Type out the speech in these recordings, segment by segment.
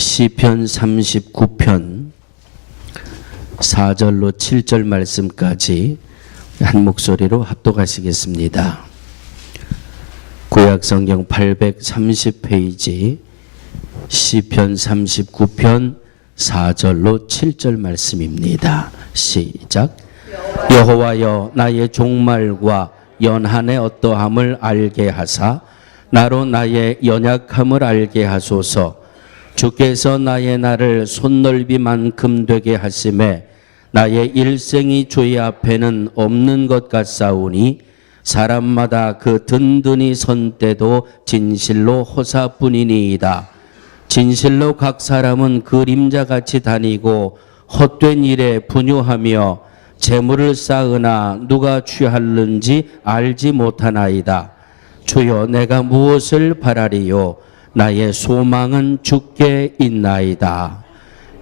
시편 39편 4절로 7절 말씀까지 한 목소리로 합독하시겠습니다. 구약성경 830페이지 시편 39편 4절로 7절 말씀입니다. 시작. 여호와여, 나의 종말과 연한의 어떠함을 알게 하사 나로 나의 연약함을 알게 하소서. 주께서 나의 날을 손넓이만큼 되게 하심에 나의 일생이 주의 앞에는 없는 것 같사오니 사람마다 그 든든히 선 때도 진실로 호사뿐이니이다. 진실로 각 사람은 그림자같이 다니고 헛된 일에 분유하며 재물을 쌓으나 누가 취할는지 알지 못하나이다. 주여, 내가 무엇을 바라리요? 나의 소망은 주께 있나이다.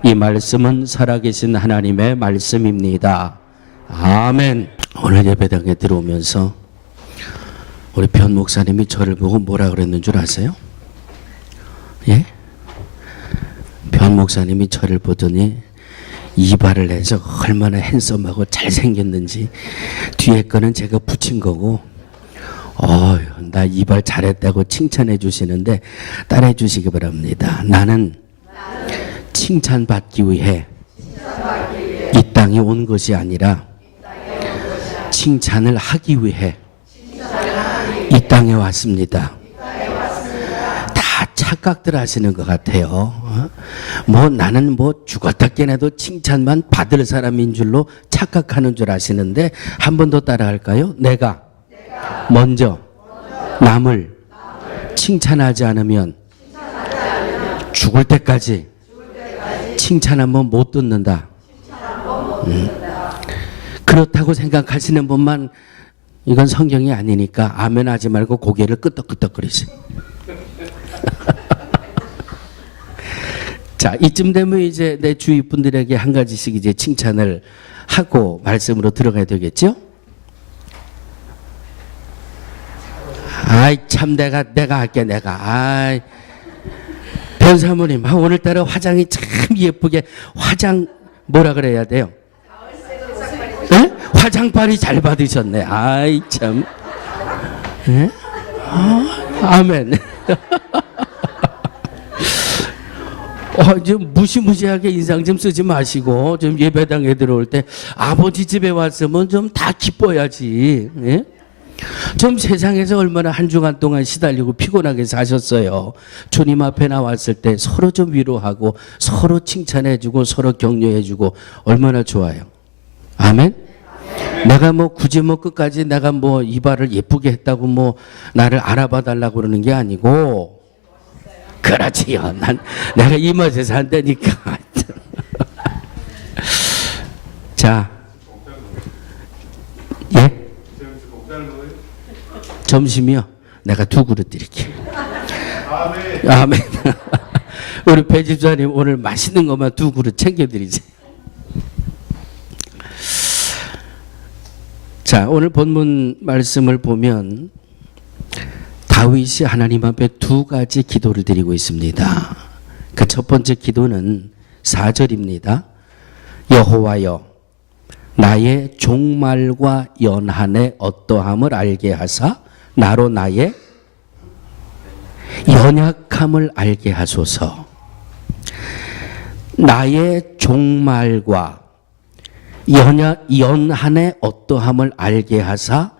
이 말씀은 살아계신 하나님의 말씀입니다. 아멘. 오늘 예배당에 들어오면서 우리 변 목사님이 저를 보고 뭐라 그랬는 줄 아세요? 예? 변 목사님이 저를 보더니 이발을 해서 얼마나 핸섬하고 잘생겼는지 뒤에 거는 제가 붙인 거고 나 이발 잘했다고 칭찬해 주시는데 따라해 주시기 바랍니다. 나는 칭찬받기 위해 이 땅에 온 것이 아니라 칭찬을 하기 위해 이 땅에 왔습니다. 다 착각들 하시는 것 같아요. 나는 죽었다 깨나도 칭찬만 받을 사람인 줄로 착각하는 줄 아시는데 한 번 더 따라 할까요? 내가 먼저 남을 칭찬하지 않으면 죽을 때까지 칭찬 한번 못 듣는다. 그렇다고 생각하시는 분만 이건 성경이 아니니까 아멘 하지 말고 고개를 끄덕끄덕거리세요. 자, 이쯤 되면 이제 내 주위 분들에게 한 가지씩 이제 칭찬을 하고 말씀으로 들어가야 되겠죠? 아이 참 내가 할게 내가. 변사모님 오늘따라 화장이 참 예쁘게 뭐라 그래야 돼요? 네? 화장빨이 잘 받으셨네. 아이 참. 네? 아멘. 좀 무시무시하게 인상 좀 쓰지 마시고 좀 예배당에 들어올 때 아버지 집에 왔으면 좀 다 기뻐야지. 네? 좀 세상에서 얼마나 한 주간 동안 시달리고 피곤하게 사셨어요. 주님 앞에 나왔을 때 서로 좀 위로하고 서로 칭찬해주고 서로 격려해주고 얼마나 좋아요. 아멘. 내가 굳이 끝까지 내가 이발을 예쁘게 했다고 나를 알아봐 달라고 그러는 게 아니고 그렇지요. 내가 이 맛에 산다니까. 자, 예? 점심이요? 내가 2그릇 드릴게요. 아멘. 우리 배 집사님 오늘 맛있는 것만 2그릇 챙겨드리세요. 자, 오늘 본문 말씀을 보면 다윗이 하나님 앞에 2가지 기도를 드리고 있습니다. 그 첫 번째 기도는 4절입니다. 여호와여, 나의 종말과 연한의 어떠함을 알게 하사 나로 나의 연약함을 알게 하소서. 나의 종말과 연한의 어떠함을 알게 하사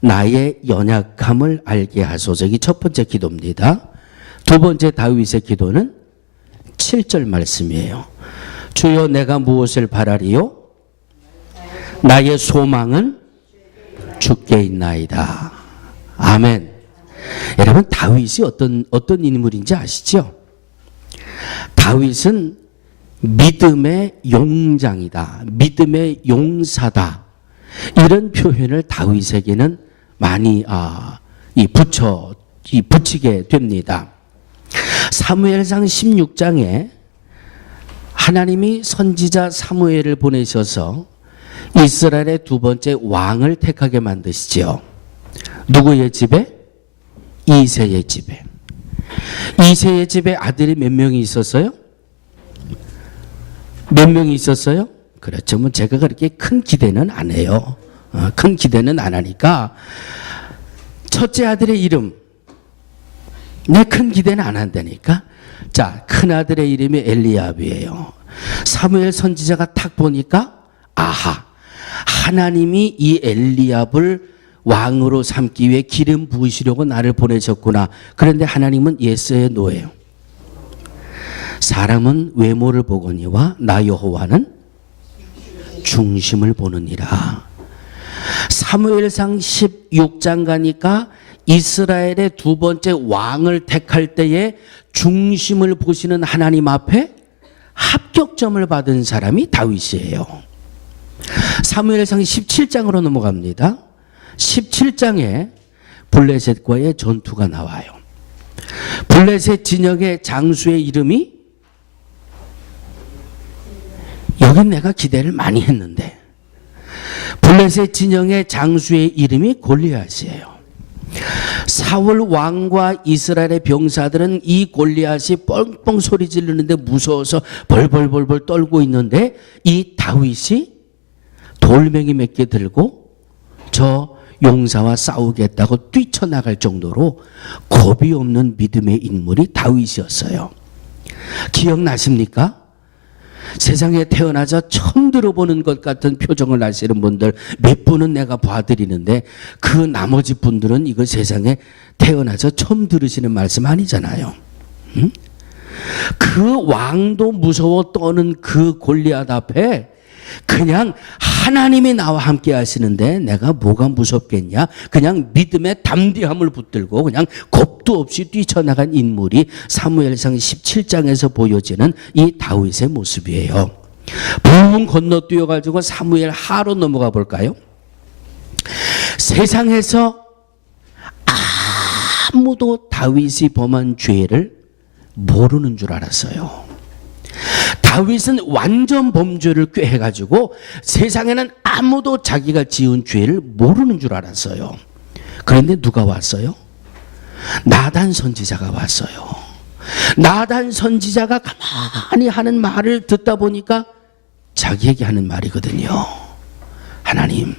나의 연약함을 알게 하소서. 이게 첫 번째 기도입니다. 두 번째 다윗의 기도는 7절 말씀이에요. 주여, 내가 무엇을 바라리요? 나의 소망은 주께 있나이다. 아멘. 여러분, 다윗이 어떤 인물인지 아시죠? 다윗은 믿음의 용장이다. 믿음의 용사다. 이런 표현을 다윗에게는 많이 붙이게 됩니다. 사무엘상 16장에 하나님이 선지자 사무엘을 보내셔서 이스라엘의 2번째 왕을 택하게 만드시죠. 누구의 집에? 이새의 집에. 이새의 집에 아들이 몇 명이 있었어요? 몇 명이 있었어요? 그렇죠. 뭐 제가 그렇게 큰 기대는 안 해요. 큰 기대는 안 하니까 첫째 아들의 이름 내 큰 기대는 안 한다니까. 자, 큰 아들의 이름이 엘리압이에요. 사무엘 선지자가 탁 보니까 아하, 하나님이 이 엘리압을 왕으로 삼기 위해 기름 부으시려고 나를 보내셨구나. 그런데 하나님은 예스의 노예요. 사람은 외모를 보거니와 나 여호와는 중심을 보느니라. 사무엘상 16장 가니까 이스라엘의 두 번째 왕을 택할 때에 중심을 보시는 하나님 앞에 합격점을 받은 사람이 다윗이에요. 사무엘상 17장으로 넘어갑니다. 17장에 블레셋과의 전투가 나와요. 블레셋 진영의 장수의 이름이, 여긴 내가 기대를 많이 했는데, 블레셋 진영의 장수의 이름이 골리앗이에요. 사울 왕과 이스라엘의 병사들은 이 골리앗이 뻥뻥 소리 지르는데 무서워서 벌벌벌벌 떨고 있는데, 이 다윗이 돌멩이 몇 개 들고 저 용사와 싸우겠다고 뛰쳐나갈 정도로 겁이 없는 믿음의 인물이 다윗이었어요. 기억나십니까? 세상에 태어나자 처음 들어보는 것 같은 표정을 하시는 분들 몇 분은 내가 봐드리는데, 그 나머지 분들은 이거 세상에 태어나서 처음 들으시는 말씀 아니잖아요. 응? 그 왕도 무서워 떠는 그 골리앗 앞에 그냥 하나님이 나와 함께 하시는데 내가 뭐가 무섭겠냐? 그냥 믿음의 담대함을 붙들고 그냥 겁도 없이 뛰쳐나간 인물이 사무엘상 17장에서 보여지는 이 다윗의 모습이에요. 부흥 건너뛰어가지고 사무엘 하로 넘어가 볼까요? 세상에서 아무도 다윗이 범한 죄를 모르는 줄 알았어요. 다윗은 완전 범죄를 꾀해가지고 세상에는 아무도 자기가 지은 죄를 모르는 줄 알았어요. 그런데 누가 왔어요? 나단 선지자가 왔어요. 나단 선지자가 가만히 하는 말을 듣다 보니까 자기에게 하는 말이거든요. 하나님,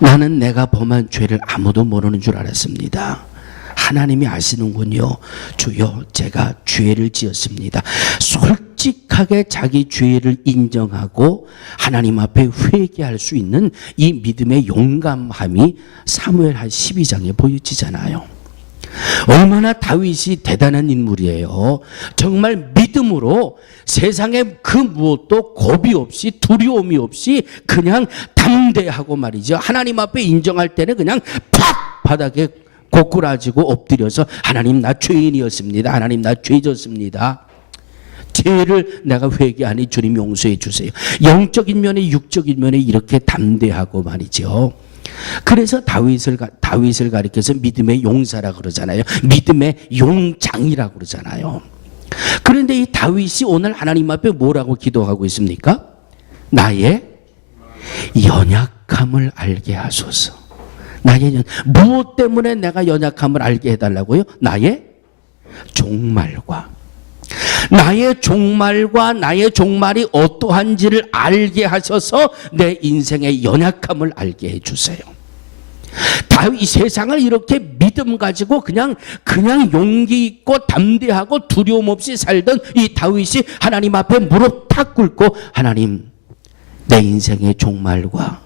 나는 내가 범한 죄를 아무도 모르는 줄 알았습니다. 하나님이 아시는군요. 주여, 제가 죄를 지었습니다. 솔직하게 자기 죄를 인정하고 하나님 앞에 회개할 수 있는 이 믿음의 용감함이 사무엘하 12장에 보여지잖아요. 얼마나 다윗이 대단한 인물이에요. 정말 믿음으로 세상에 그 무엇도 겁이 없이 두려움이 없이 그냥 담대하고 말이죠. 하나님 앞에 인정할 때는 그냥 팍 바닥에 고꾸라지고 엎드려서 하나님, 나 죄인이었습니다. 하나님, 나 죄졌습니다. 죄를 내가 회개하니 주님 용서해 주세요. 영적인 면에 육적인 면에 이렇게 담대하고 말이죠. 그래서 다윗을 가리켜서 믿음의 용사라 그러잖아요. 믿음의 용장이라고 그러잖아요. 그런데 이 다윗이 오늘 하나님 앞에 뭐라고 기도하고 있습니까? 나의 연약함을 알게 하소서. 무엇 때문에 내가 연약함을 알게 해달라고요? 나의 종말과 나의 종말이 어떠한지를 알게 하셔서 내 인생의 연약함을 알게 해주세요. 이 세상을 이렇게 믿음 가지고 그냥 용기 있고 담대하고 두려움 없이 살던 이 다윗이 하나님 앞에 무릎 탁 꿇고, 하나님, 내 인생의 종말과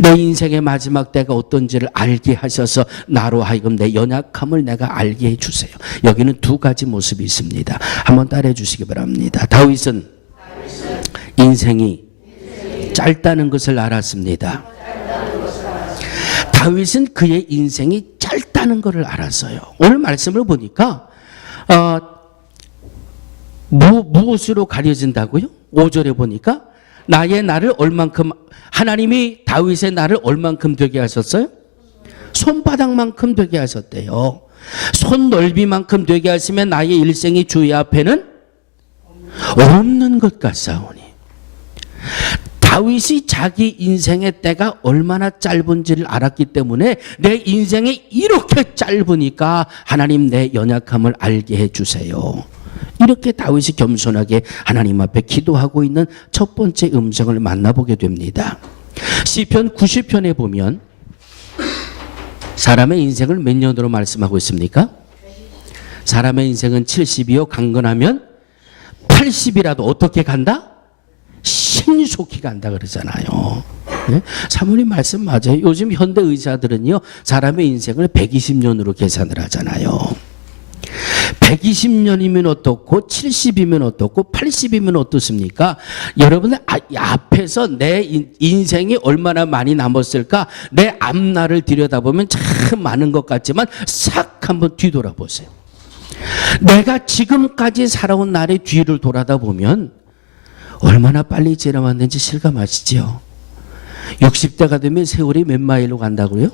내 인생의 마지막 때가 어떤지를 알게 하셔서 나로 하여금 내 연약함을 내가 알게 해주세요. 여기는 두 가지 모습이 있습니다. 한번 따라해 주시기 바랍니다. 다윗은 인생이 짧다는 것을 알았습니다. 다윗은 그의 인생이 짧다는 것을 알았어요. 오늘 말씀을 보니까 무엇으로 가려진다고요? 5절에 보니까 나의 날을 얼만큼, 하나님이 다윗의 날을 얼만큼 되게 하셨어요? 손바닥만큼 되게 하셨대요. 손 넓이만큼 되게 하시면 나의 일생이 주의 앞에는 없는 것 같사오니. 다윗이 자기 인생의 때가 얼마나 짧은지를 알았기 때문에 내 인생이 이렇게 짧으니까 하나님, 내 연약함을 알게 해주세요. 이렇게 다윗이 겸손하게 하나님 앞에 기도하고 있는 첫 번째 음성을 만나보게 됩니다. 시편 90편에 보면 사람의 인생을 몇 년으로 말씀하고 있습니까? 사람의 인생은 70이요 강건하면 80이라도 어떻게 간다? 신속히 간다 그러잖아요. 네? 사모님 말씀 맞아요. 요즘 현대 의사들은요 사람의 인생을 120년으로 계산을 하잖아요. 120년이면 어떻고 70이면 어떻고 80이면 어떻습니까? 여러분들 앞에서 내 인생이 얼마나 많이 남았을까? 내 앞날을 들여다보면 참 많은 것 같지만 싹 한번 뒤돌아보세요. 내가 지금까지 살아온 날의 뒤를 돌아다 보면 얼마나 빨리 지나왔는지 실감하시죠? 60대가 되면 세월이 몇 마일로 간다고요?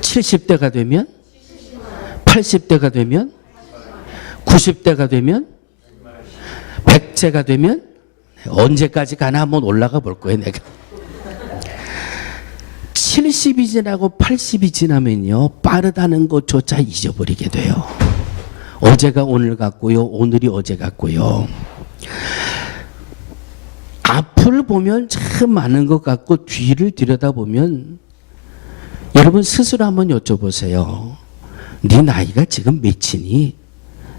70대가 되면? 80대가 되면? 90대가 되면? 100세가 되면? 언제까지 가나 한번 올라가 볼 거예요 내가. 70이 지나고 80이 지나면요 빠르다는 것조차 잊어버리게 돼요. 어제가 오늘 같고요 오늘이 어제 같고요. 앞을 보면 참 많은 것 같고 뒤를 들여다보면 여러분 스스로 한번 여쭤보세요. 네 나이가 지금 몇이니?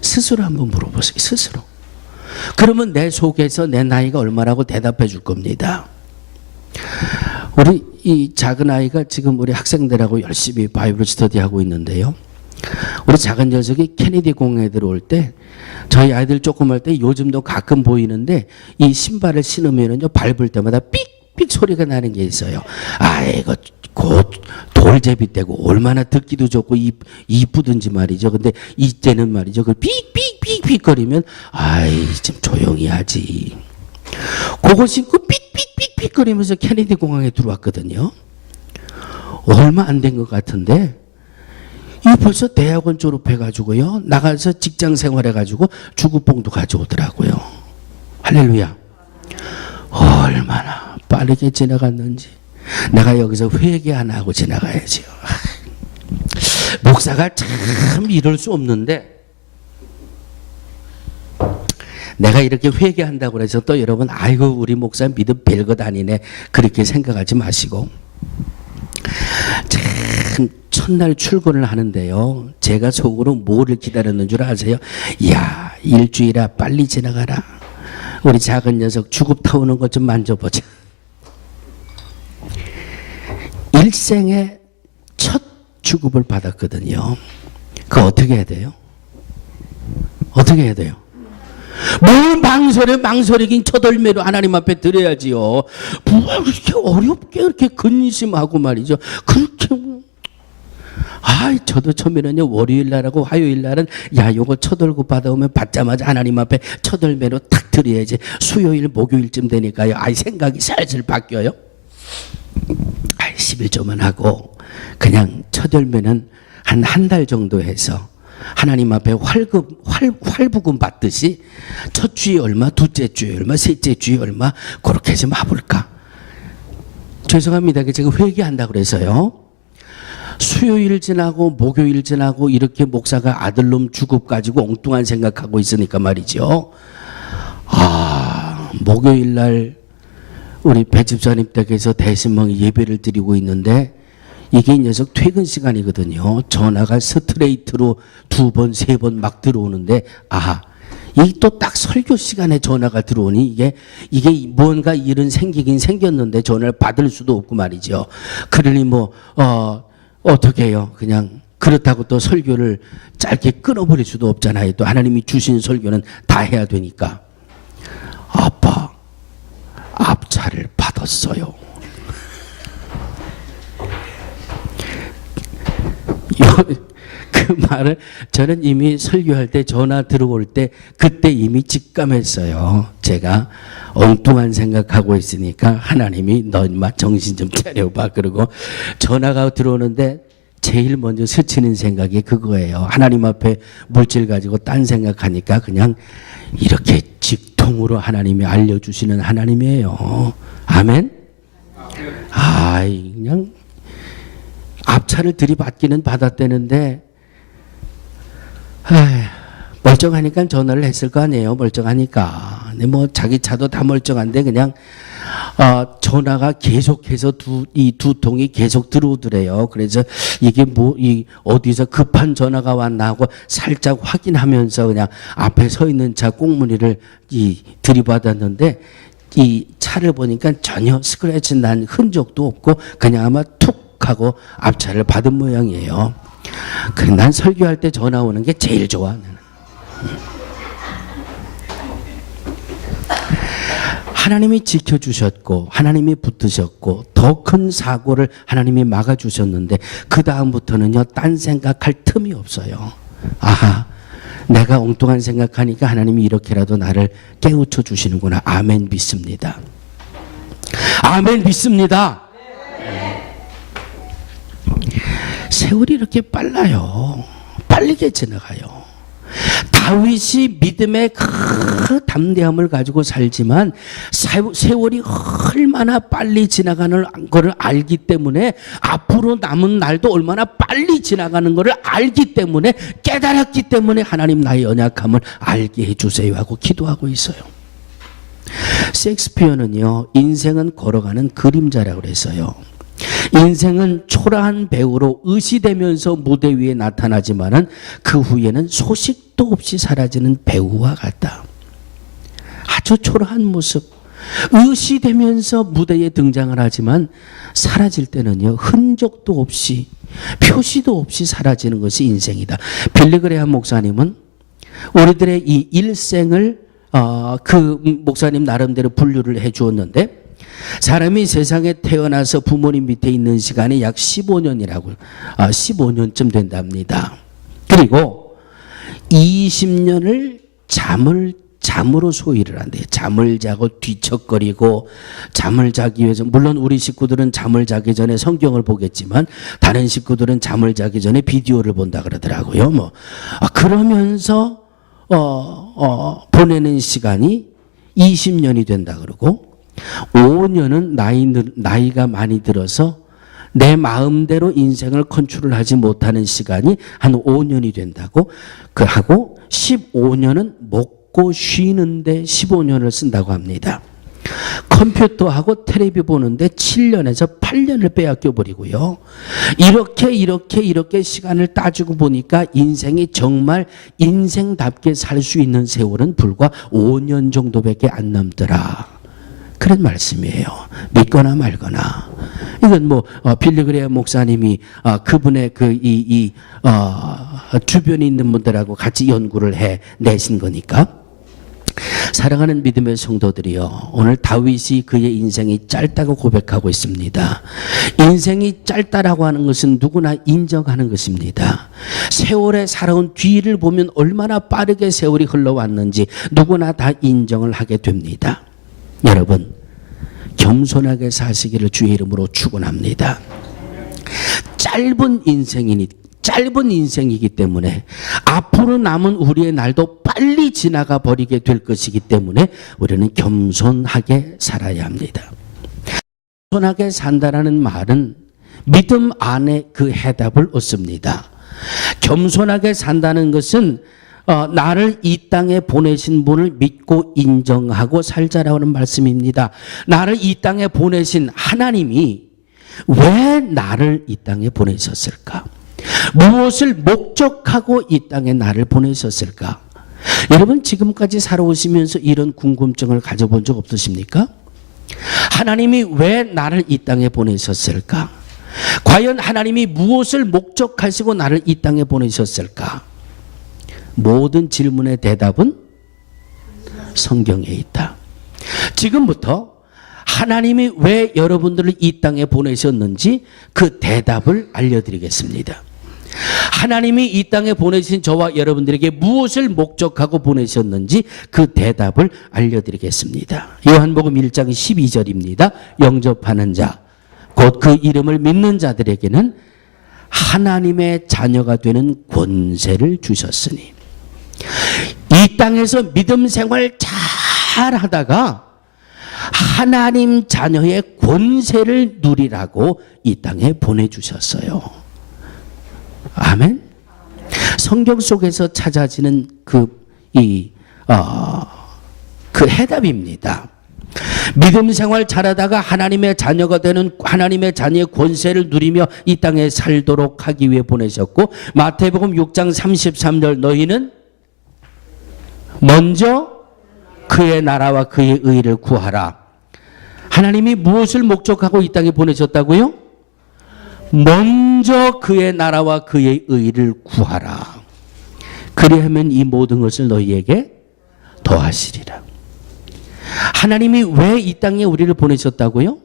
스스로 한번 물어보세요. 스스로. 그러면 내 속에서 내 나이가 얼마라고 대답해 줄 겁니다. 우리 이 작은 아이가 지금 우리 학생들하고 열심히 바이블 스터디하고 있는데요. 우리 작은 녀석이 케네디 공항에 들어올 때 저희 아이들 조금 할 때 요즘도 가끔 보이는데 이 신발을 신으면은요 밟을 때마다 삑삑 소리가 나는 게 있어요. 아이고 곧 돌제비 때고 얼마나 듣기도 좋고 이쁘든지 말이죠. 근데 이때는 말이죠 그 삑삑삑삑 거리면 아이 좀 조용히 하지. 그거 신고 삑삑삑삑 거리면서 케네디 공항에 들어왔거든요. 얼마 안 된 것 같은데 이 벌써 대학원 졸업해가지고요 나가서 직장 생활해가지고 주구뽕도 가져오더라고요. 할렐루야. 얼마나 빠르게 지나갔는지. 내가 여기서 회개 하나 하고 지나가야지요. 목사가 참 이럴 수 없는데 내가 이렇게 회개한다고 해서 또 여러분 아이고 우리 목사 믿음 별것 아니네 그렇게 생각하지 마시고 참 첫날 출근을 하는데요 제가 속으로 뭐를 기다렸는 줄 아세요? 이야 일주일아 빨리 지나가라. 우리 작은 녀석 주급 타오는 것 좀 만져보자. 일생의 첫 주급을 받았거든요. 그거 어떻게 해야 돼요? 어떻게 해야 돼요? 뭘 망설이긴 첫얼매로 하나님 앞에 드려야지요. 뭐 그렇게 어렵게 그렇게 근심하고 말이죠. 그렇게 저도 처음에는요 월요일 날하고 화요일 날은 야 요거 첫월급 받아오면 받자마자 하나님 앞에 첫얼매로 탁 드려야지. 수요일 목요일쯤 되니까요 생각이 살살 바뀌어요. 11조만 하고 그냥 첫열매는 한 달 정도 해서 하나님 앞에 활부금 받듯이 첫 주에 얼마, 둘째 주에 얼마, 셋째 주에 얼마 그렇게 좀 와볼까. 죄송합니다. 제가 회개한다고 그래서요. 수요일 지나고 목요일 지나고 이렇게 목사가 아들놈 주급 가지고 엉뚱한 생각하고 있으니까 말이죠. 목요일 날 우리 배 집사님 댁에서 대신멍 예배를 드리고 있는데 이게 이 녀석 퇴근 시간이거든요. 전화가 스트레이트로 2번, 3번 막 들어오는데 이게 또 딱 설교 시간에 전화가 들어오니 이게 뭔가 일은 생기긴 생겼는데 전화를 받을 수도 없고 말이죠. 그러니 어떻게 해요? 그냥 그렇다고 또 설교를 짧게 끊어버릴 수도 없잖아요. 또 하나님이 주신 설교는 다 해야 되니까. 아빠 앞차를 받았어요. 그 말을 저는 이미 설교할 때 전화 들어올 때 그때 이미 직감했어요. 제가 엉뚱한 생각하고 있으니까 하나님이 너 인마 정신 좀 차려봐. 그러고 전화가 들어오는데 제일 먼저 스치는 생각이 그거예요. 하나님 앞에 물질 가지고 딴 생각하니까 그냥 이렇게 직통으로 하나님이 알려주시는 하나님이에요. 아멘? 그냥 앞차를 들이받기는 받았대는데 멀쩡하니까 전화를 했을 거 아니에요. 멀쩡하니까. 근데 뭐 자기 차도 다 멀쩡한데 그냥 전화가 계속해서 이 두 통이 계속 들어오더래요. 그래서 이게 뭐 어디서 급한 전화가 왔나 하고 살짝 확인하면서 그냥 앞에 서 있는 차 꽁무니를 들이받았는데 이 차를 보니까 전혀 스크래치 난 흔적도 없고 그냥 아마 툭 하고 앞차를 받은 모양이에요. 그래, 난 설교할 때 전화 오는 게 제일 좋아. 하나님이 지켜주셨고 하나님이 붙드셨고 더 큰 사고를 하나님이 막아주셨는데 그 다음부터는요 딴 생각할 틈이 없어요. 아하, 내가 엉뚱한 생각하니까 하나님이 이렇게라도 나를 깨우쳐 주시는구나. 아멘 믿습니다. 아멘 믿습니다. 세월이 이렇게 빨라요. 빠르게 지나가요. 다윗이 믿음의 그 담대함을 가지고 살지만 세월이 얼마나 빨리 지나가는 것을 알기 때문에 앞으로 남은 날도 얼마나 빨리 지나가는 것을 알기 때문에 깨달았기 때문에 하나님 나의 연약함을 알게 해주세요 하고 기도하고 있어요. 셰익스피어는요 인생은 걸어가는 그림자라고 그랬어요. 인생은 초라한 배우로 의시되면서 무대 위에 나타나지만은 그 후에는 소식도 없이 사라지는 배우와 같다. 아주 초라한 모습, 의시되면서 무대에 등장을 하지만 사라질 때는요 흔적도 없이 표시도 없이 사라지는 것이 인생이다. 빌리 그레이엄 목사님은 우리들의 이 일생을 그 목사님 나름대로 분류를 해 주었는데 사람이 세상에 태어나서 부모님 밑에 있는 시간이 약 15년이라고 15년쯤 된답니다. 그리고 20년을 잠으로 소위를 한대요. 잠을 자고 뒤척거리고 잠을 자기 위해서 물론 우리 식구들은 잠을 자기 전에 성경을 보겠지만 다른 식구들은 잠을 자기 전에 비디오를 본다 그러더라고요. 뭐 그러면서 보내는 시간이 20년이 된다 그러고 5년은 나이가 많이 들어서 내 마음대로 인생을 컨트롤하지 못하는 시간이 한 5년이 된다고 하고 15년은 먹고 쉬는데 15년을 쓴다고 합니다. 컴퓨터하고 텔레비 보는데 7년에서 8년을 빼앗겨 버리고요. 이렇게 시간을 따지고 보니까 인생이 정말 인생답게 살 수 있는 세월은 불과 5년 정도밖에 안 남더라. 그런 말씀이에요. 믿거나 말거나. 이건 뭐 빌리 그레이엄 목사님이 그분의 주변에 있는 분들하고 같이 연구를 해 내신 거니까. 사랑하는 믿음의 성도들이요, 오늘 다윗이 그의 인생이 짧다고 고백하고 있습니다. 인생이 짧다라고 하는 것은 누구나 인정하는 것입니다. 세월에 살아온 뒤를 보면 얼마나 빠르게 세월이 흘러왔는지 누구나 다 인정을 하게 됩니다. 여러분, 겸손하게 사시기를 주의 이름으로 축원합니다. 짧은 인생이기 때문에 앞으로 남은 우리의 날도 빨리 지나가 버리게 될 것이기 때문에 우리는 겸손하게 살아야 합니다. 겸손하게 산다라는 말은 믿음 안에 그 해답을 얻습니다. 겸손하게 산다는 것은 나를 이 땅에 보내신 분을 믿고 인정하고 살자라고 하는 말씀입니다. 나를 이 땅에 보내신 하나님이 왜 나를 이 땅에 보내셨을까? 무엇을 목적하고 이 땅에 나를 보내셨을까? 여러분, 지금까지 살아오시면서 이런 궁금증을 가져본 적 없으십니까? 하나님이 왜 나를 이 땅에 보내셨을까? 과연 하나님이 무엇을 목적하시고 나를 이 땅에 보내셨을까? 모든 질문의 대답은 성경에 있다. 지금부터 하나님이 왜 여러분들을 이 땅에 보내셨는지 그 대답을 알려드리겠습니다. 하나님이 이 땅에 보내신 저와 여러분들에게 무엇을 목적하고 보내셨는지 그 대답을 알려드리겠습니다. 요한복음 1장 12절입니다. 영접하는 자, 곧 그 이름을 믿는 자들에게는 하나님의 자녀가 되는 권세를 주셨으니. 이 땅에서 믿음 생활 잘 하다가 하나님 자녀의 권세를 누리라고 이 땅에 보내주셨어요. 아멘. 성경 속에서 찾아지는 그 해답입니다. 믿음 생활 잘하다가 하나님의 자녀가 되는 하나님의 자녀의 권세를 누리며 이 땅에 살도록 하기 위해 보내셨고, 마태복음 6장 33절 너희는 먼저 그의 나라와 그의 의를 구하라. 하나님이 무엇을 목적하고 이 땅에 보내셨다고요? 먼저 그의 나라와 그의 의를 구하라. 그리하면 이 모든 것을 너희에게 더하시리라. 하나님이 왜 이 땅에 우리를 보내셨다고요?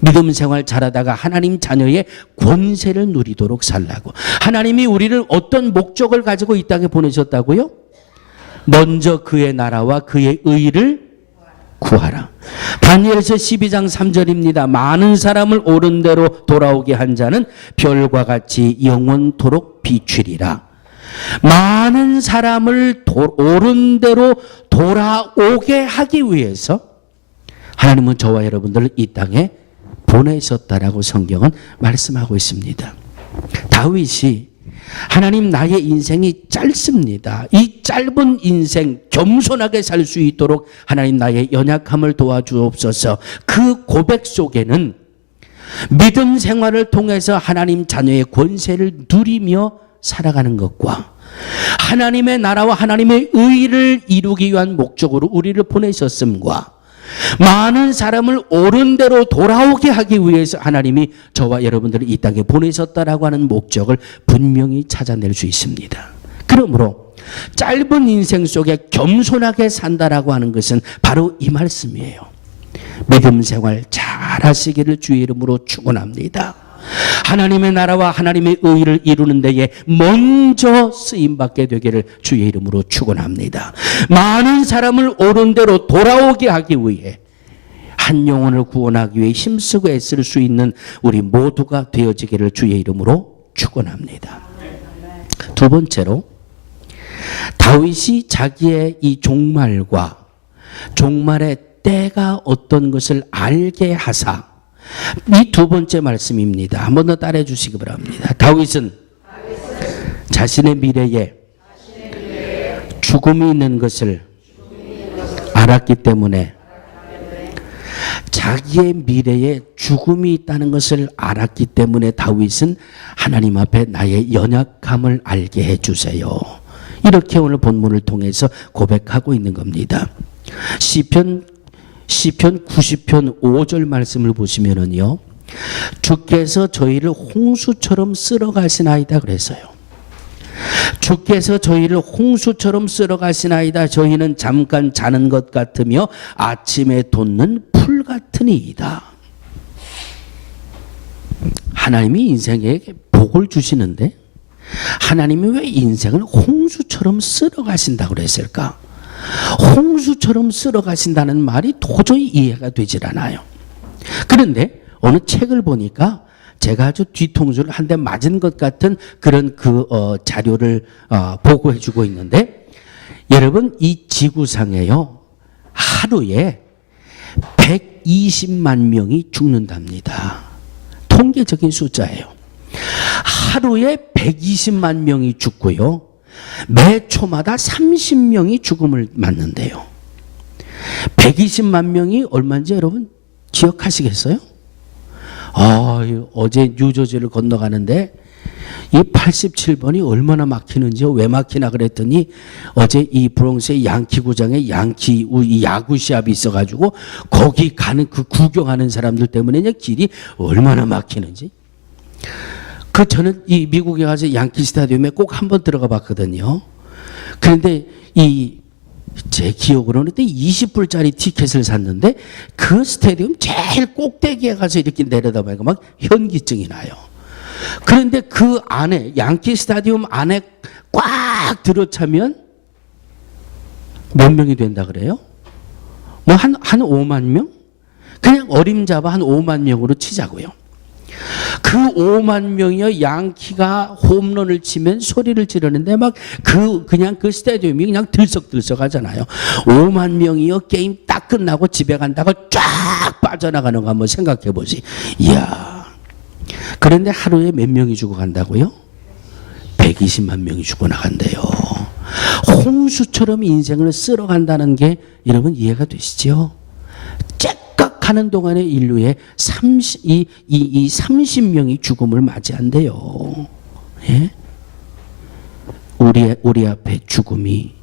믿음 생활 잘하다가 하나님 자녀의 권세를 누리도록 살라고. 하나님이 우리를 어떤 목적을 가지고 이 땅에 보내셨다고요? 먼저 그의 나라와 그의 의를 구하라. 다니엘서 12장 3절입니다. 많은 사람을 옳은 대로 돌아오게 한 자는 별과 같이 영원토록 비추리라. 많은 사람을 옳은 대로 돌아오게 하기 위해서 하나님은 저와 여러분들을 이 땅에 보내셨다라고 성경은 말씀하고 있습니다. 다윗이 하나님 나의 인생이 짧습니다. 이 짧은 인생 겸손하게 살 수 있도록 하나님 나의 연약함을 도와주옵소서. 그 고백 속에는 믿음 생활을 통해서 하나님 자녀의 권세를 누리며 살아가는 것과 하나님의 나라와 하나님의 의를 이루기 위한 목적으로 우리를 보내셨음과 많은 사람을 옳은 대로 돌아오게 하기 위해서 하나님이 저와 여러분들을 이 땅에 보내셨다라고 하는 목적을 분명히 찾아낼 수 있습니다. 그러므로 짧은 인생 속에 겸손하게 산다라고 하는 것은 바로 이 말씀이에요. 믿음 생활 잘 하시기를 주의 이름으로 축원합니다. 하나님의 나라와 하나님의 의를 이루는 데에 먼저 쓰임받게 되기를 주의 이름으로 축원합니다. 많은 사람을 옳은 대로 돌아오게 하기 위해 한 영혼을 구원하기 위해 힘쓰고 애쓸 수 있는 우리 모두가 되어지기를 주의 이름으로 축원합니다. 두 번째로 다윗이 자기의 이 종말과 종말의 때가 어떤 것을 알게 하사, 이 두 번째 말씀입니다. 한 번 더 따라해 주시기 바랍니다. 다윗은 자신의 미래에 죽음이 있는 것을 알았기 때문에, 자기의 미래에 죽음이 있다는 것을 알았기 때문에 다윗은 하나님 앞에 나의 연약함을 알게 해주세요. 이렇게 오늘 본문을 통해서 고백하고 있는 겁니다. 시편 90편 5절 말씀을 보시면은요, 주께서 저희를 홍수처럼 쓸어가시나이다 그랬어요. 주께서 저희를 홍수처럼 쓸어가시나이다. 저희는 잠깐 자는 것 같으며 아침에 돋는 풀 같으니이다. 하나님이 인생에게 복을 주시는데 하나님이 왜 인생을 홍수처럼 쓸어가신다고 그랬을까? 홍수처럼 쓸어가신다는 말이 도저히 이해가 되질 않아요. 그런데 어느 책을 보니까 제가 아주 뒤통수를 한 대 맞은 것 같은 그런 자료를 보고해 주고 있는데, 여러분 이 지구상에요 하루에 120만 명이 죽는답니다. 통계적인 숫자예요. 하루에 120만 명이 죽고요, 매 초마다 30명이 죽음을 맞는데요. 120만 명이 얼마인지 여러분 기억하시겠어요? 어제 뉴저지를 건너가는데 이 87번이 얼마나 막히는지, 왜 막히나 그랬더니 어제 이 브롱스의 양키구장에 양키 야구 시합이 있어가지고 거기 가는 그 구경하는 사람들 때문에 길이 얼마나 막히는지. 저는 이 미국에 가서 양키 스타디움에 꼭 한번 들어가 봤거든요. 그런데 제 기억으로는 그때 20불짜리 티켓을 샀는데 그 스타디움 제일 꼭대기에 가서 이렇게 내려다보니까 막 현기증이 나요. 그런데 그 안에, 양키 스타디움 안에 꽉 들어차면 몇 명이 된다 그래요? 한 5만 명? 그냥 어림잡아 한 5만 명으로 치자고요. 그 5만 명이요, 양키가 홈런을 치면 소리를 지르는데 그냥 그 스타디움이 그냥 들썩들썩 하잖아요. 5만 명이요, 게임 딱 끝나고 집에 간다고 쫙 빠져나가는 거 한번 생각해 보지. 이야. 그런데 하루에 몇 명이 죽어간다고요? 120만 명이 죽어나간대요. 홍수처럼 인생을 쓸어간다는 게 여러분 이해가 되시죠? 째깍 하는 동안에 인류의 30명이 죽음을 맞이한대요. 예? 우리 앞에 죽음이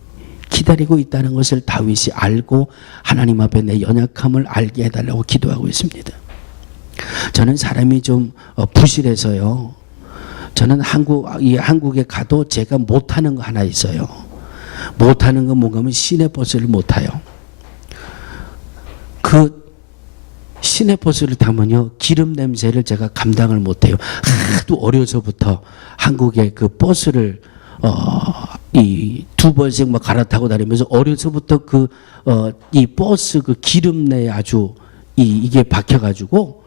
기다리고 있다는 것을 다윗이 알고 하나님 앞에 내 연약함을 알게 해달라고 기도하고 있습니다. 저는 사람이 좀 부실해서요. 저는 한국에 가도 제가 못하는 거 하나 있어요. 못하는 건 뭔가 하면 시내버스를 못 타요. 그 시내버스를 타면요, 기름 냄새를 제가 감당을 못해요. 하도 어려서부터 한국의 그 버스를 이 2번씩 막 갈아타고 다니면서 어려서부터 이 버스 그 기름내에 아주 이게 박혀가지고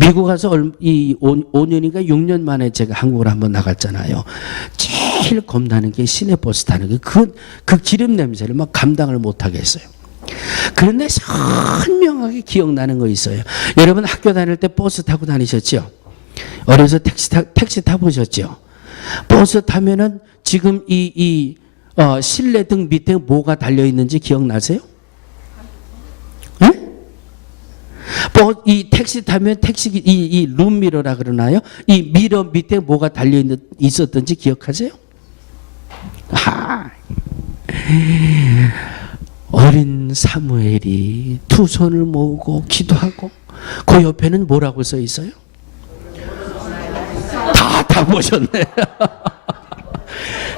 미국 가서 5년인가 6년 만에 제가 한국을 한번 나갔잖아요. 제일 겁나는 게 시내버스 타는 게 그 기름 냄새를 막 감당을 못 하겠어요. 그런데 선명하게 기억나는 거 있어요. 여러분 학교 다닐 때 버스 타고 다니셨죠? 어려서 택시 타보셨죠? 버스 타면은 지금 실내 등 밑에 뭐가 달려 있는지 기억나세요? 네? 이 택시 타면 이 룸미러라 그러나요? 이 미러 밑에 뭐가 달려 있었던지 기억하세요? 어린 사무엘이 두 손을 모으고 기도하고 그 옆에는 뭐라고 써 있어요? 다 보셨네.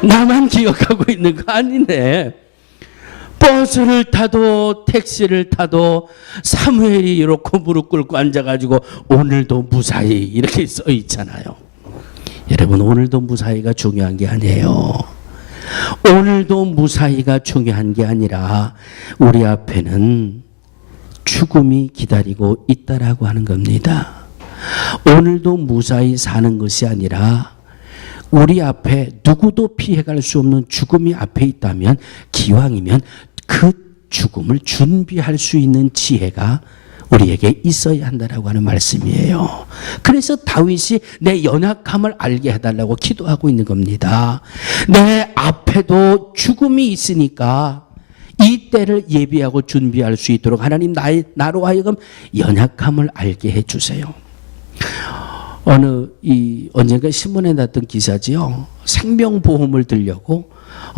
나만 기억하고 있는 거 아니네. 버스를 타도 택시를 타도 사무엘이 이렇게 무릎 꿇고 앉아가지고 오늘도 무사히 이렇게 써 있잖아요. 여러분 오늘도 무사히가 중요한 게 아니에요. 오늘도 무사히가 중요한 게 아니라 우리 앞에는 죽음이 기다리고 있다라고 하는 겁니다. 오늘도 무사히 사는 것이 아니라 우리 앞에 누구도 피해갈 수 없는 죽음이 앞에 있다면 기왕이면 그 죽음을 준비할 수 있는 지혜가 우리에게 있어야 한다라고 하는 말씀이에요. 그래서 다윗이 내 연약함을 알게 해달라고 기도하고 있는 겁니다. 내 앞에도 죽음이 있으니까 이 때를 예비하고 준비할 수 있도록 하나님 나로 하여금 연약함을 알게 해주세요. 언젠가 신문에 났던 기사지요. 생명보험을 들려고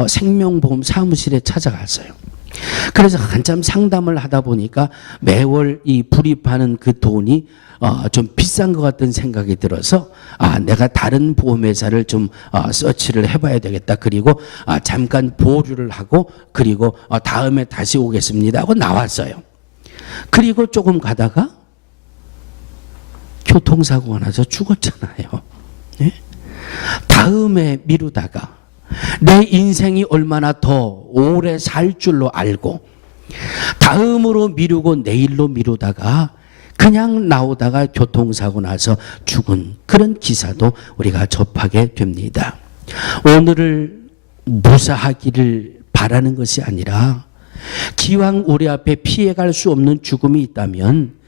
생명보험 사무실에 찾아갔어요. 그래서 한참 상담을 하다 보니까 매월 이 불입하는 그 돈이 좀 비싼 것 같은 생각이 들어서 내가 다른 보험회사를 좀 서치를 해봐야 되겠다. 그리고 잠깐 보류를 하고 그리고 다음에 다시 오겠습니다 하고 나왔어요. 그리고 조금 가다가 교통사고가 나서 죽었잖아요. 네? 다음에 미루다가 내 인생이 얼마나 더 오래 살 줄로 알고 다음으로 미루고 내일로 미루다가 그냥 나오다가 교통사고 나서 죽은 그런 기사도 우리가 접하게 됩니다. 오늘을 무사하기를 바라는 것이 아니라 기왕 우리 앞에 피해갈 수 없는 죽음이 있다면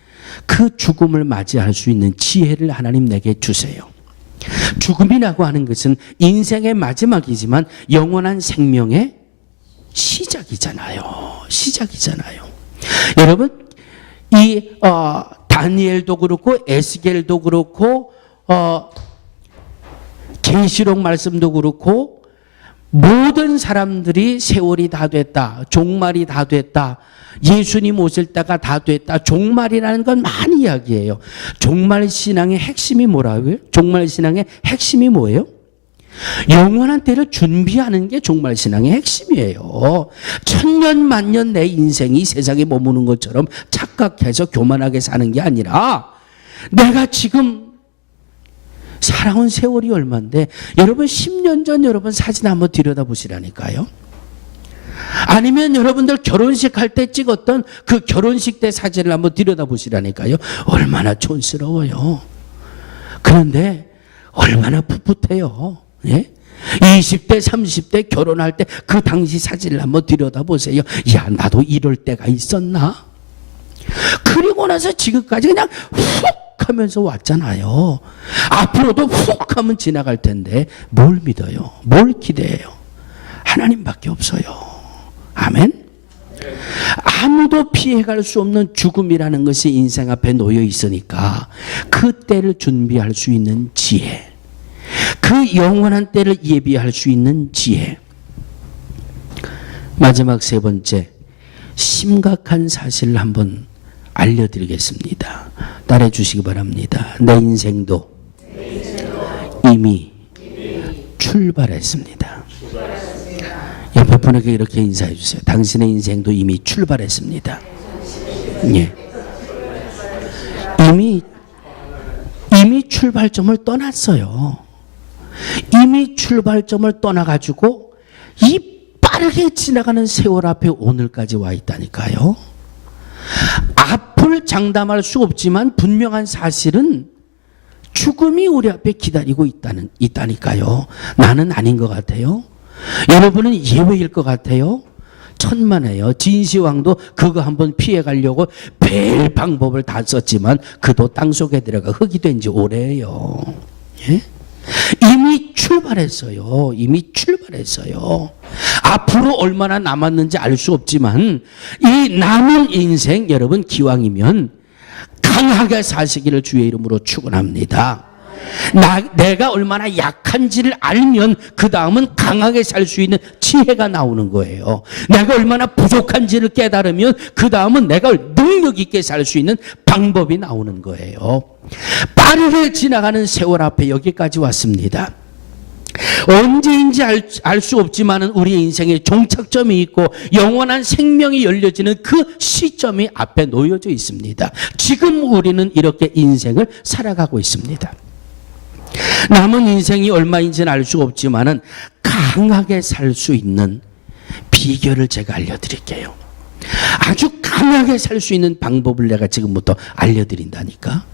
그 죽음을 맞이할 수 있는 지혜를 하나님 내게 주세요. 죽음이라고 하는 것은 인생의 마지막이지만 영원한 생명의 시작이잖아요. 여러분 다니엘도 그렇고 에스겔도 그렇고 계시록 말씀도 그렇고 모든 사람들이 세월이 다 됐다. 종말이 다 됐다. 예수님 오실 때가 다 됐다. 종말이라는 건 많이 이야기해요. 종말 신앙의 핵심이 뭐라고요? 종말 신앙의 핵심이 뭐예요? 영원한 때를 준비하는 게 종말 신앙의 핵심이에요. 천년 만년 내 인생이 세상에 머무는 것처럼 착각해서 교만하게 사는 게 아니라 내가 지금 살아온 세월이 얼마인데 여러분 10년 전 여러분 사진 한번 들여다보시라니까요. 아니면 여러분들 결혼식 할 때 찍었던 그 결혼식 때 사진을 한번 들여다보시라니까요. 얼마나 촌스러워요. 그런데 얼마나 풋풋해요. 예? 20대 30대 결혼할 때 그 당시 사진을 한번 들여다보세요. 야 나도 이럴 때가 있었나? 그리고 나서 지금까지 그냥 훅 하면서 왔잖아요. 앞으로도 훅 하면 지나갈 텐데 뭘 믿어요? 뭘 기대해요? 하나님밖에 없어요. 아멘. 아무도 피해갈 수 없는 죽음이라는 것이 인생 앞에 놓여 있으니까 그 때를 준비할 수 있는 지혜, 그 영원한 때를 예비할 수 있는 지혜. 마지막 세 번째, 심각한 사실을 한번 알려드리겠습니다. 따라해 주시기 바랍니다. 내 인생도 이미 출발했습니다. 옆에 분에게 이렇게 인사해 주세요. 당신의 인생도 이미 출발했습니다. 예. 이미 출발점을 떠났어요. 이미 출발점을 떠나가지고 이 빠르게 지나가는 세월 앞에 오늘까지 와 있다니까요. 앞을 장담할 수 없지만 분명한 사실은 죽음이 우리 앞에 기다리고 있다니까요. 나는 아닌 것 같아요. 여러분은 예외일 것 같아요. 천만에요. 진시황도 그거 한번 피해가려고 별 방법을 다 썼지만 그도 땅속에 들어가 흙이 된 지 오래예요. 예? 이미 출발했어요. 이미 출발했어요. 앞으로 얼마나 남았는지 알 수 없지만 이 남은 인생 여러분 기왕이면 강하게 사시기를 주의 이름으로 축원합니다. 내가 얼마나 약한지를 알면 그 다음은 강하게 살 수 있는 지혜가 나오는 거예요. 내가 얼마나 부족한지를 깨달으면 그 다음은 내가 능력 있게 살 수 있는 방법이 나오는 거예요. 빠르게 지나가는 세월 앞에 여기까지 왔습니다. 언제인지 알 수 없지만 우리 인생에 종착점이 있고 영원한 생명이 열려지는 그 시점이 앞에 놓여져 있습니다. 지금 우리는 이렇게 인생을 살아가고 있습니다. 남은 인생이 얼마인지는 알 수 없지만 강하게 살 수 있는 비결을 제가 알려드릴게요. 아주 강하게 살 수 있는 방법을 내가 지금부터 알려드린다니까.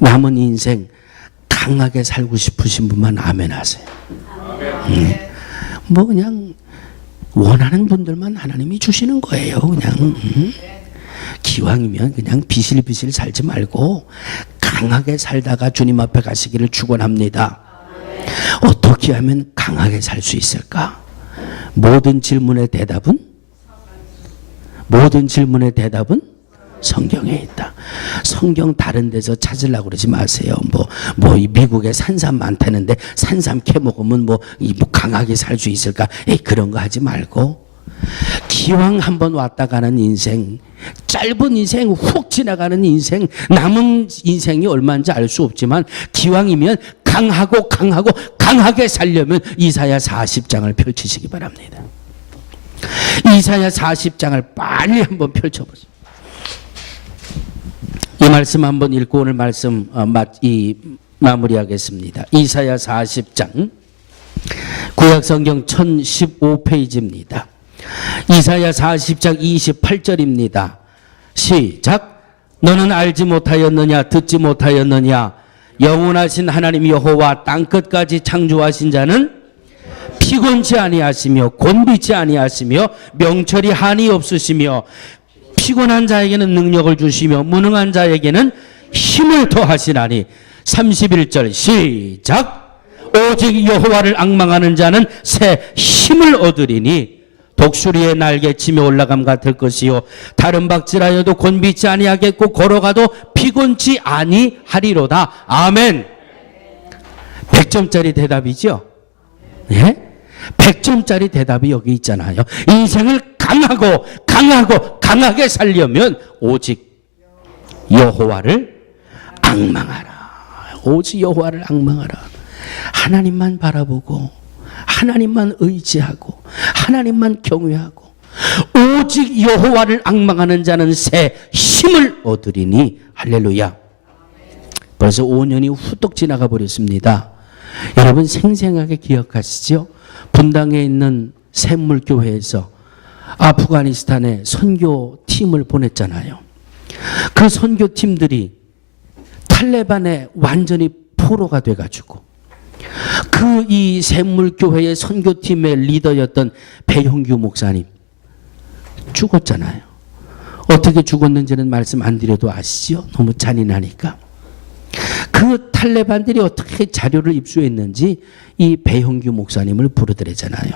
남은 인생 강하게 살고 싶으신 분만 아멘 하세요. 뭐 그냥 원하는 분들만 하나님이 주시는 거예요. 그냥 기왕이면 그냥 비실비실 살지 말고 강하게 살다가 주님 앞에 가시기를 축원합니다. 어떻게 하면 강하게 살 수 있을까? 모든 질문의 대답은 성경에 있다. 성경 다른 데서 찾으려고 그러지 마세요. 미국에 산삼 많다는데 산삼 캐 먹으면 강하게 살 수 있을까? 그런 거 하지 말고 기왕 한번 왔다 가는 인생, 짧은 인생, 훅 지나가는 인생, 남은 인생이 얼마인지 알 수 없지만 기왕이면 강하게 살려면 이사야 40장을 펼치시기 바랍니다. 이사야 40장을 빨리 한번 펼쳐보세요. 이 말씀 한번 읽고 오늘 말씀 마무리하겠습니다. 이사야 40장 구약성경 1015페이지입니다. 이사야 40장 28절입니다. 시작. 너는 알지 못하였느냐 듣지 못하였느냐 영원하신 하나님 여호와 땅끝까지 창조하신 자는 피곤치 아니하시며 곤비치 아니하시며 명철이 한이 없으시며 피곤한 자에게는 능력을 주시며 무능한 자에게는 힘을 더하시나니 31절 시작. 오직 여호와를 앙망하는 자는 새 힘을 얻으리니 독수리의 날개 치며 올라감 같을 것이요 다른 박질하여도 곤비치 아니하겠고 걸어가도 피곤치 아니하리로다. 아멘. 100점짜리 대답이죠. 네? 100점짜리 대답이 여기 있잖아요. 인생을 강하게 살려면 오직 여호와를 앙망하라. 오직 여호와를 앙망하라. 하나님만 바라보고 하나님만 의지하고 하나님만 경외하고 오직 여호와를 앙망하는 자는 새 힘을 얻으리니. 할렐루야. 벌써 5년이 후딱 지나가 버렸습니다. 여러분 생생하게 기억하시죠? 분당에 있는 샘물교회에서 아프가니스탄에 선교팀을 보냈잖아요. 그 선교팀들이 탈레반에 완전히 포로가 돼가지고 이 샘물교회의 선교팀의 리더였던 배형규 목사님 죽었잖아요. 어떻게 죽었는지는 말씀 안 드려도 아시죠? 너무 잔인하니까. 그 탈레반들이 어떻게 자료를 입수했는지 이 배형규 목사님을 부르더래잖아요.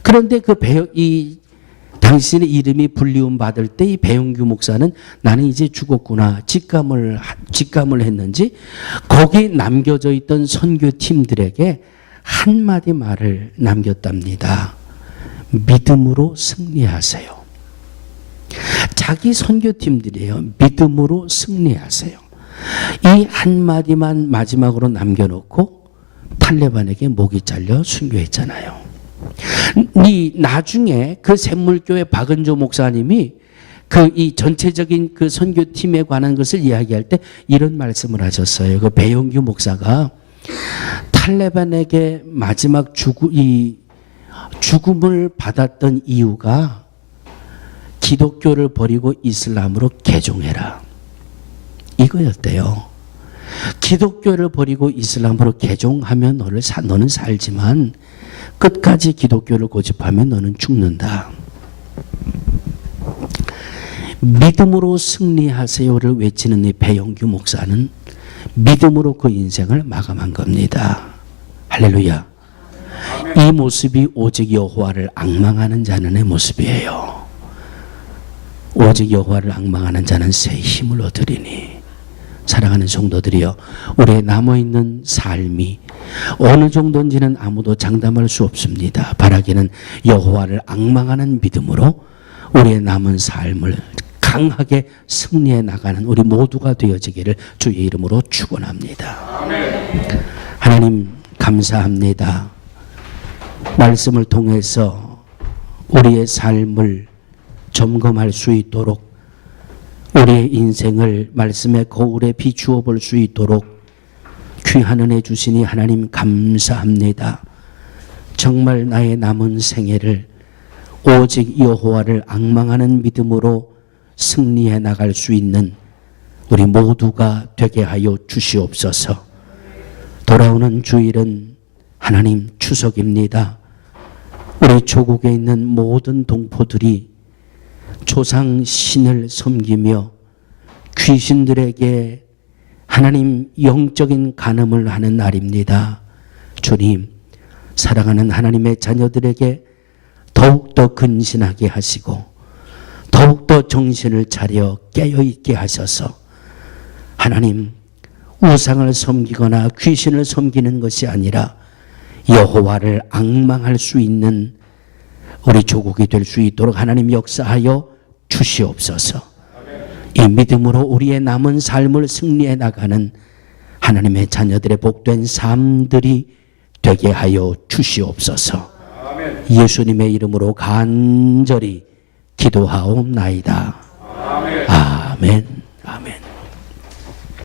그런데 당신의 이름이 불리움 받을 때 이 배용규 목사는 나는 이제 죽었구나 직감을 했는지 거기 남겨져 있던 선교팀들에게 한마디 말을 남겼답니다. 믿음으로 승리하세요. 자기 선교팀들이에요. 믿음으로 승리하세요. 이 한마디만 마지막으로 남겨놓고 탈레반에게 목이 잘려 순교했잖아요. 나중에 그 샘물교회 박은조 목사님이 이 전체적인 그 선교팀에 관한 것을 이야기할 때 이런 말씀을 하셨어요. 그 배용규 목사가 탈레반에게 마지막 죽음을 받았던 이유가 기독교를 버리고 이슬람으로 개종해라. 이거였대요. 기독교를 버리고 이슬람으로 개종하면 너는 살지만 끝까지 기독교를 고집하면 너는 죽는다. 믿음으로 승리하세요를 외치는 이 배용규 목사는 믿음으로 그 인생을 마감한 겁니다. 할렐루야. 이 모습이 오직 여호와를 앙망하는 자는의 모습이에요. 오직 여호와를 앙망하는 자는 새 힘을 얻으리니. 사랑하는 성도들이여, 우리의 남아있는 삶이 어느 정도인지는 아무도 장담할 수 없습니다. 바라기는 여호와를 앙망하는 믿음으로 우리의 남은 삶을 강하게 승리해 나가는 우리 모두가 되어지기를 주의 이름으로 축원합니다. 하나님 감사합니다. 말씀을 통해서 우리의 삶을 점검할 수 있도록 우리의 인생을 말씀의 거울에 비추어 볼 수 있도록 귀한 은혜 주시니 하나님 감사합니다. 정말 나의 남은 생애를 오직 여호와를 앙망하는 믿음으로 승리해 나갈 수 있는 우리 모두가 되게 하여 주시옵소서. 돌아오는 주일은 하나님 추석입니다. 우리 조국에 있는 모든 동포들이 조상 신을 섬기며 귀신들에게 하나님 영적인 간음을 하는 날입니다. 주님, 사랑하는 하나님의 자녀들에게 더욱더 근신하게 하시고 더욱더 정신을 차려 깨어있게 하셔서 하나님 우상을 섬기거나 귀신을 섬기는 것이 아니라 여호와를 앙망할 수 있는 우리 조국이 될 수 있도록 하나님 역사하여 주시옵소서. 이 믿음으로 우리의 남은 삶을 승리해 나가는 하나님의 자녀들의 복된 삶들이 되게 하여 주시옵소서. 예수님의 이름으로 간절히 기도하옵나이다. 아멘. 아멘.